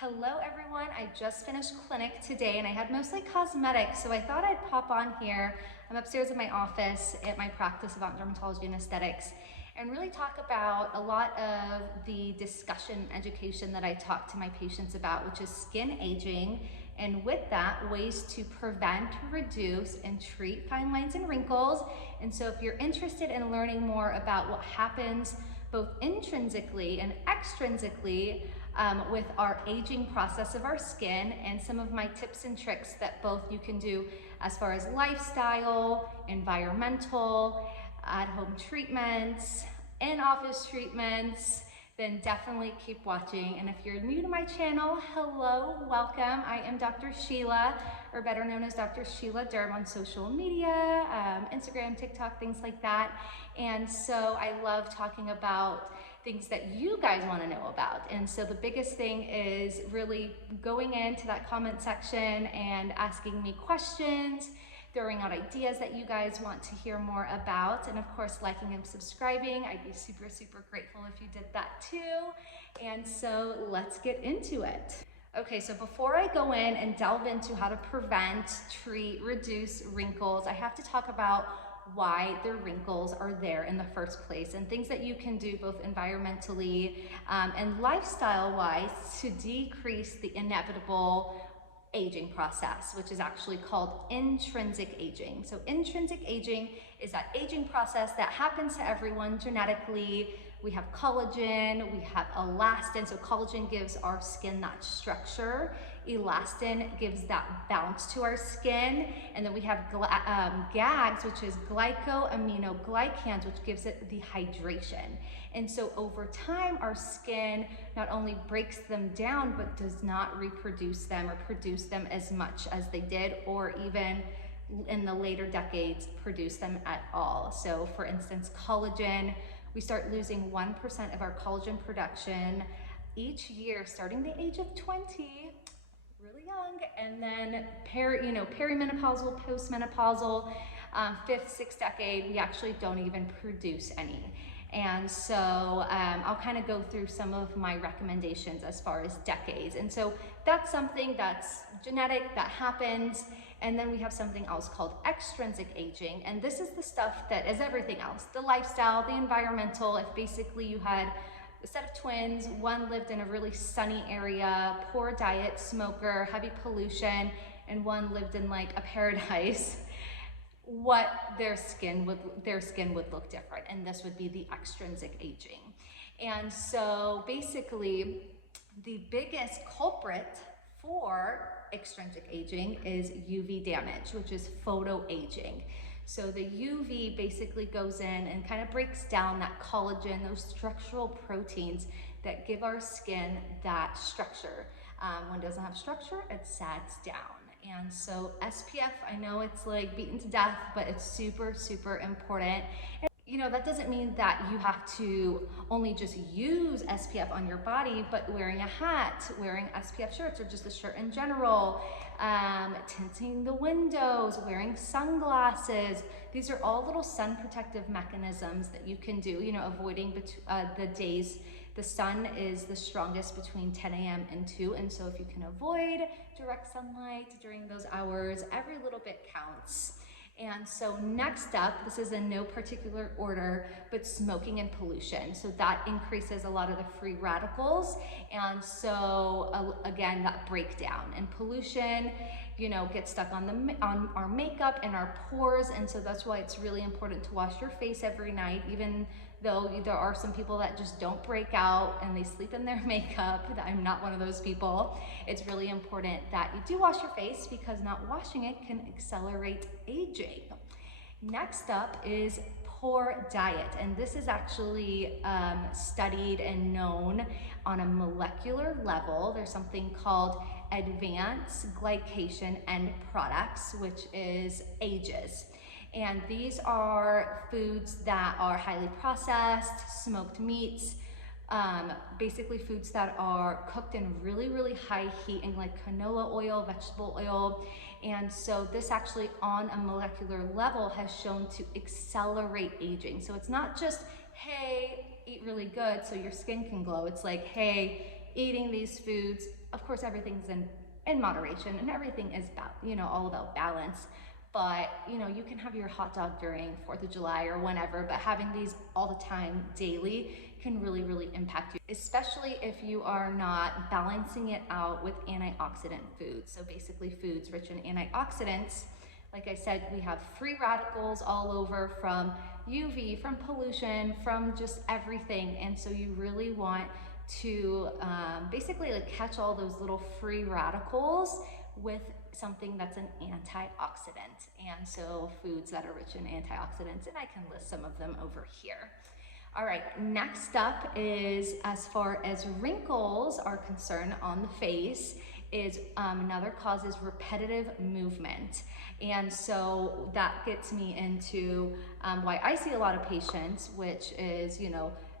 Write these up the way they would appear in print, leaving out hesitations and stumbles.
Hello everyone, I just finished clinic today and I had mostly cosmetic, so I thought I'd pop on here. I'm upstairs in my office at my practice about dermatology and aesthetics and really talk about a lot of the discussion and education that I talk to my patients about, which is skin aging, and with that, ways to prevent, reduce, and treat fine lines and wrinkles. And so if you're interested in learning more about what happens both intrinsically and extrinsically with our aging process of our skin, and some of my tips and tricks that both you can do as far as lifestyle, environmental, at-home treatments, in-office treatments, then definitely keep watching. And if you're new to my channel, hello, welcome. I am Dr. Sheila, or better known as Dr. Sheila Derm on social media, Instagram, TikTok, things like that. And so I love talking about things that you guys want to know about. And so the biggest thing is really going into that comment section and asking me questions, throwing out ideas that you guys want to hear more about, and of course liking and subscribing. I'd be super, super grateful if you did that too. And so let's get into it. Okay, so before I go in and delve into how to prevent, treat, reduce wrinkles, I have to talk about why the wrinkles are there in the first place, and things that you can do both environmentally and lifestyle wise to decrease the inevitable aging process, which is actually called intrinsic aging. So intrinsic aging is that aging process that happens to everyone genetically. We have collagen, we have elastin. So collagen gives our skin that structure. Elastin gives that bounce to our skin. And then we have GAGs, which is glycoaminoglycans, which gives it the hydration. And so over time, our skin not only breaks them down, but does not reproduce them or produce them as much as they did, or even in the later decades, produce them at all. So for instance, collagen, we start losing 1% of our collagen production each year, starting the age of 20, really young, and then perimenopausal, postmenopausal, fifth, sixth decade, we actually don't even produce any. And so I'll kind of go through some of my recommendations as far as decades. And so that's something that's genetic, that happens. And then we have something else called extrinsic aging. And this is the stuff that is everything else, the lifestyle, the environmental. If basically you had a set of twins, one lived in a really sunny area, poor diet, smoker, heavy pollution, and one lived in like a paradise, what their skin would look different, and this would be the extrinsic aging. And so basically the biggest culprit for extrinsic aging is UV damage, which is photo aging. So the UV basically goes in and kind of breaks down that collagen, those structural proteins that give our skin that structure. When it doesn't have structure, it sags down. And so SPF, I know it's like beaten to death, but it's super, super important. And you know, that doesn't mean that you have to only just use SPF on your body, but wearing a hat, wearing SPF shirts, or just a shirt in general, tinting the windows, wearing sunglasses. These are all little sun protective mechanisms that you can do, you know, avoiding the days the sun is the strongest between 10 a.m. and 2, and so if you can avoid direct sunlight during those hours, every little bit counts. And so next up, this is in no particular order, but smoking and pollution. So that increases a lot of the free radicals, and so again, that breakdown. And pollution, you know, gets stuck on our makeup and our pores, and so that's why it's really important to wash your face every night, even though there are some people that just don't break out and they sleep in their makeup. I'm not one of those people. It's really important that you do wash your face, because not washing it can accelerate aging. Next up is poor diet, and this is actually studied and known on a molecular level. There's something called advanced glycation end products, which is AGEs. And these are foods that are highly processed, smoked meats, basically foods that are cooked in really, really high heat, and like canola oil, vegetable oil. And so this actually on a molecular level has shown to accelerate aging. So it's not just, hey, eat really good so your skin can glow. It's like, hey, eating these foods Of course, everything's in moderation, and everything is all about balance. But you can have your hot dog during 4th of July or whenever, but having these all the time daily can really, really impact you, especially if you are not balancing it out with antioxidant foods. So basically foods rich in antioxidants. Like I said, we have free radicals all over, from UV, from pollution, from just everything. And so you really want to basically like catch all those little free radicals with something that's an antioxidant. And so foods that are rich in antioxidants, and I can list some of them over here. All right, next up is, as far as wrinkles are concerned on the face, is another cause is repetitive movement. And so that gets me into why I see a lot of patients, which is,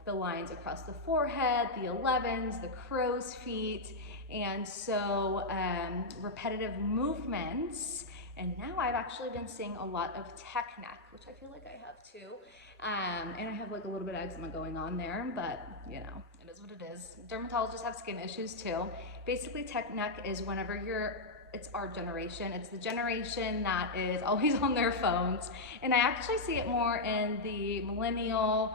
the lines across the forehead, the 11s, the crow's feet. And so repetitive movements. And now I've actually been seeing a lot of tech neck, which I feel like I have too. And I have like a little bit of eczema going on there, but it is what it is. Dermatologists have skin issues too. Basically, tech neck is whenever it's our generation. It's the generation that is always on their phones. And I actually see it more in the millennial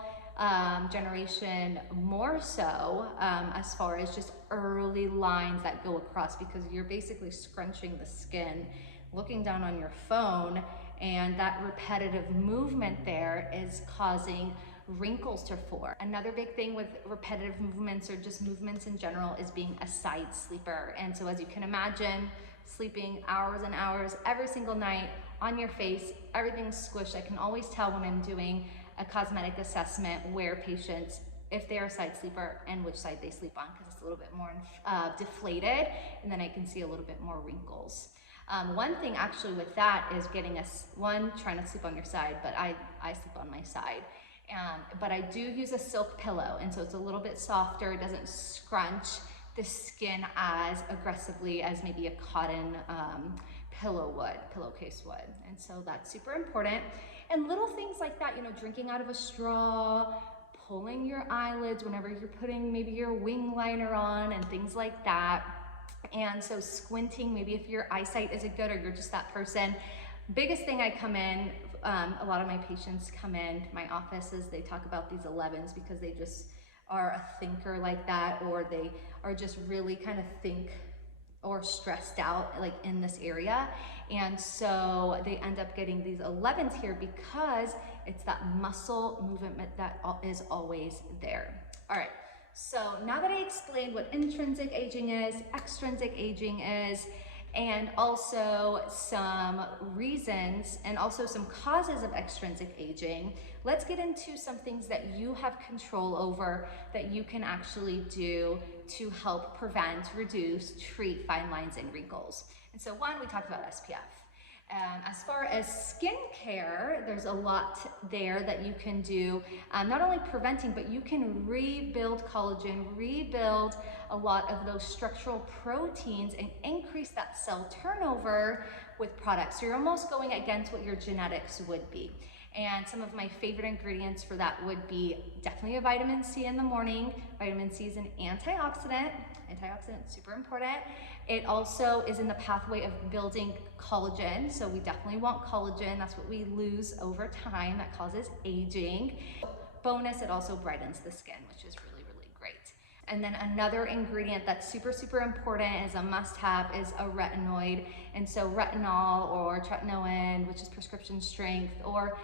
generation more so, as far as just early lines that go across, because you're basically scrunching the skin, looking down on your phone, and that repetitive movement there is causing wrinkles to form. Another big thing with repetitive movements, or just movements in general, is being a side sleeper. And so as you can imagine, sleeping hours and hours every single night on your face, everything's squished. I can always tell when I'm doing a cosmetic assessment where patients, if they're a side sleeper, and which side they sleep on, because it's a little bit more deflated, and then I can see a little bit more wrinkles. One thing actually with that is getting trying to sleep on your side, but I sleep on my side. But I do use a silk pillow, and so it's a little bit softer. It doesn't scrunch the skin as aggressively as maybe a cotton pillowcase would. And so that's super important. And little things like that, drinking out of a straw, pulling your eyelids whenever you're putting maybe your wing liner on, and things like that. And so squinting, maybe if your eyesight isn't good, or you're just that person. Biggest thing I come in, a lot of my patients come in my offices, they talk about these 11s because they just are a thinker like that, or they are just really kind of think or stressed out like in this area. And so they end up getting these 11s here because it's that muscle movement that is always there. All right, so now that I explained what intrinsic aging is, extrinsic aging is, and also some reasons and also some causes of extrinsic aging, let's get into some things that you have control over that you can actually do to help prevent, reduce, treat fine lines and wrinkles. And so one, we talked about SPF. As far as skincare, there's a lot there that you can do, not only preventing, but you can rebuild collagen, rebuild a lot of those structural proteins, and increase that cell turnover with products. So you're almost going against what your genetics would be. And some of my favorite ingredients for that would be definitely a vitamin C in the morning. Vitamin C is an antioxidant. Antioxidant, super important. It also is in the pathway of building collagen. So we definitely want collagen. That's what we lose over time. That causes aging. Bonus, it also brightens the skin, which is really, really great. And then another ingredient that's super, super important, is a must-have, is a retinoid. And so retinol or tretinoin, which is prescription strength, or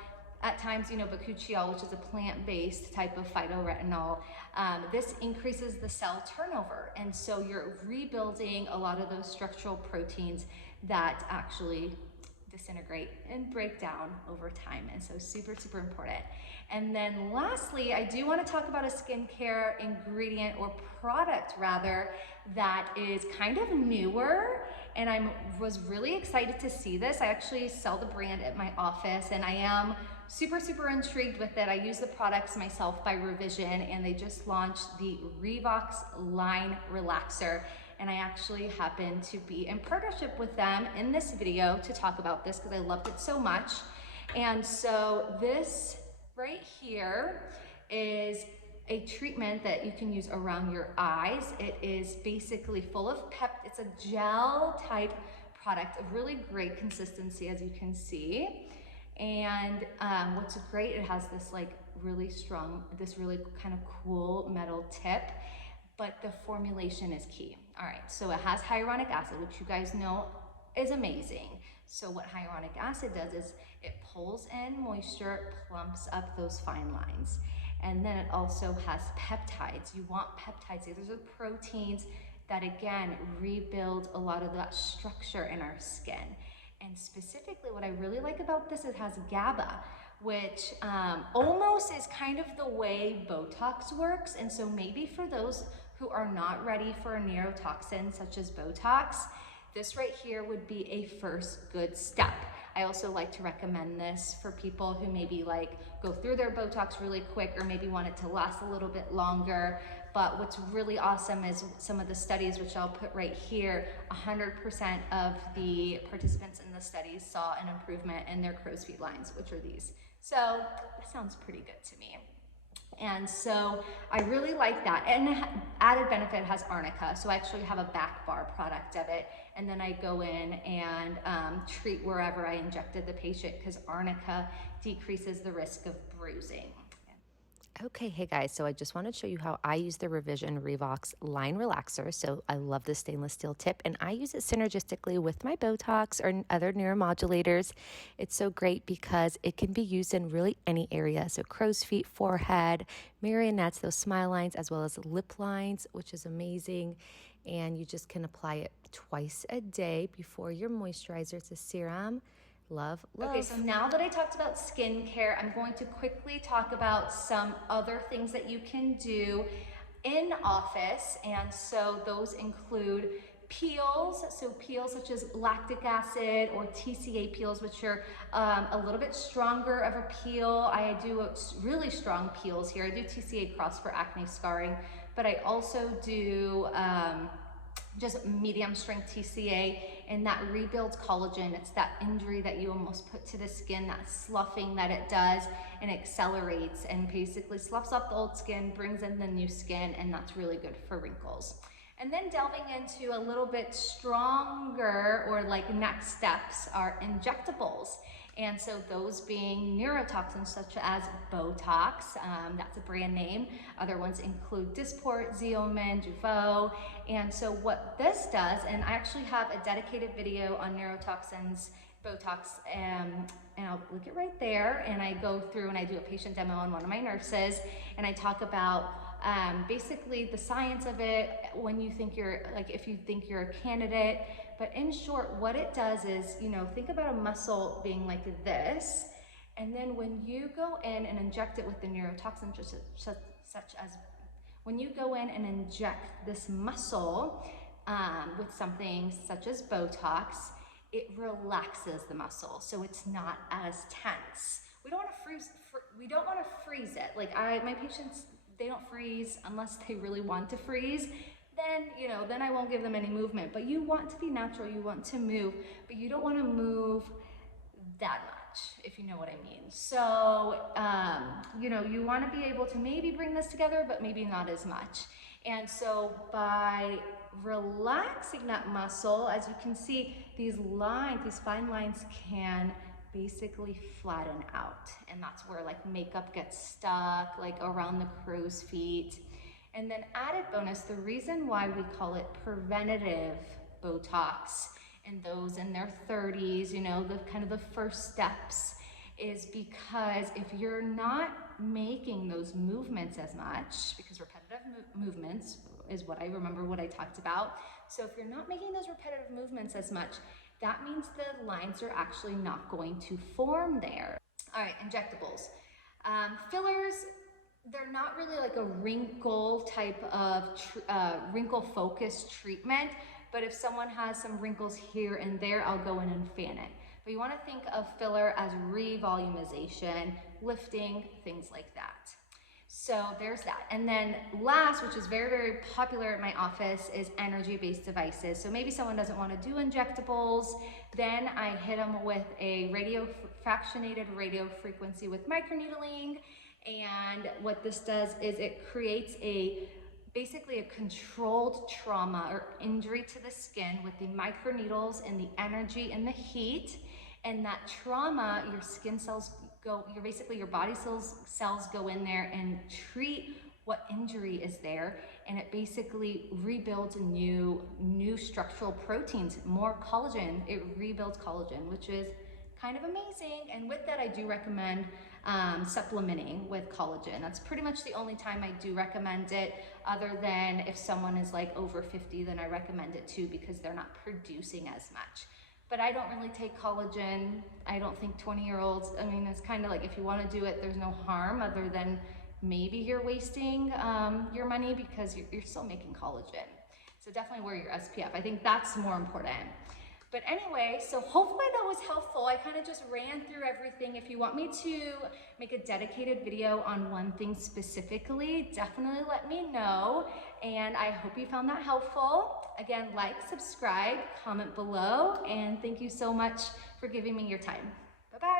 at times, bakuchiol, which is a plant-based type of phytoretinol. This increases the cell turnover. And so you're rebuilding a lot of those structural proteins that actually disintegrate and break down over time. And so super, super important. And then lastly, I do want to talk about a skincare ingredient, or product rather, that is kind of newer. And I was really excited to see this. I actually sell the brand at my office, and I am super, super intrigued with it. I use the products myself by Revision, and they just launched the Revox Line Relaxer. And I actually happen to be in partnership with them in this video to talk about this because I loved it so much. And so this right here is a treatment that you can use around your eyes. It is basically full of it's a gel type product of really great consistency, as you can see. And what's great, it has this like really strong, this really kind of cool metal tip, but the formulation is key. All right, so it has hyaluronic acid, which you guys know is amazing. So what hyaluronic acid does is it pulls in moisture, plumps up those fine lines. And then it also has peptides. You want peptides. These are proteins that, again, rebuild a lot of that structure in our skin. And specifically, what I really like about this, it has GABA, which almost is kind of the way Botox works. And so maybe for those who are not ready for a neurotoxin such as Botox, this right here would be a first good step. I also like to recommend this for people who maybe like go through their Botox really quick or maybe want it to last a little bit longer. But what's really awesome is some of the studies, which I'll put right here, 100% of the participants in the studies saw an improvement in their crow's feet lines, which are these. So that sounds pretty good to me. And so I really like that. And added benefit has arnica. So I actually have a back bar product of it. And then I go in and treat wherever I injected the patient, because arnica decreases the risk of bruising. Okay, hey guys, so I just want to show you how I use the Revision Revox Line Relaxer. So I love the stainless steel tip, and I use it synergistically with my Botox or other neuromodulators. It's so great because it can be used in really any area. So crow's feet, forehead, marionettes, those smile lines, as well as lip lines, which is amazing. And you just can apply it twice a day before your moisturizer. It's a serum. Love. Okay, so now that I talked about skincare, I'm going to quickly talk about some other things that you can do in office. And so those include peels. So peels such as lactic acid or TCA peels, which are a little bit stronger of a peel. I do really strong peels here. I do TCA Cross for acne scarring, but I also do just medium strength TCA, and that rebuilds collagen. It's that injury that you almost put to the skin, that sloughing that it does, and accelerates and basically sloughs up the old skin, brings in the new skin, and that's really good for wrinkles. And then delving into a little bit stronger or like next steps are injectables. And so those being neurotoxins such as Botox, that's a brand name. Other ones include Dysport, Xeomin, Jeuveau. And so what this does, and I actually have a dedicated video on neurotoxins, Botox, and I'll link it right there. And I go through and I do a patient demo on one of my nurses, and I talk about basically the science of it, when you think you're, like if you think you're a candidate. But in short, what it does is, you know, think about a muscle being like this, and then when you go in and inject it with the neurotoxin, such as when you go in and inject this muscle with something such as Botox, it relaxes the muscle, so it's not as tense. We don't want to freeze it. Like my patients, they don't freeze unless they really want to freeze. Then I won't give them any movement. But you want to be natural, you want to move, but you don't want to move that much, if you know what I mean. So, you want to be able to maybe bring this together, but maybe not as much. And so by relaxing that muscle, as you can see, these fine lines can basically flatten out. And that's where like makeup gets stuck, like around the crow's feet. And then added bonus, the reason why we call it preventative Botox in those in their 30s, the kind of the first steps, is because if you're not making those movements as much, because repetitive movements is what I talked about. So if you're not making those repetitive movements as much, that means the lines are actually not going to form there. All right, injectables. Fillers, they're not really like a wrinkle type of wrinkle focused treatment, but if someone has some wrinkles here and there, I'll go in and fan it. But you want to think of filler as revolumization, lifting, things like that. So there's that. And then last, which is very, very popular at my office, is energy-based devices. So maybe someone doesn't want to do injectables, then I hit them with a fractionated radio frequency with microneedling. And what this does is it creates basically a controlled trauma or injury to the skin with the microneedles and the energy and the heat. And that trauma, your skin cells your body cells go in there and treat what injury is there, and it basically rebuilds new structural proteins, more collagen. It rebuilds collagen, which is kind of amazing. And with that, I do recommend supplementing with collagen. That's pretty much the only time I do recommend it, other than if someone is like over 50, then I recommend it too, because they're not producing as much. But I don't really take collagen. I don't think 20-year-olds, I mean, it's kind of like, if you want to do it, there's no harm, other than maybe you're wasting your money because you're still making collagen. So definitely wear your SPF. I think that's more important. But anyway, so hopefully that was helpful. I kind of just ran through everything. If you want me to make a dedicated video on one thing specifically, definitely let me know. And I hope you found that helpful. Again, like, subscribe, comment below, and thank you so much for giving me your time. Bye-bye.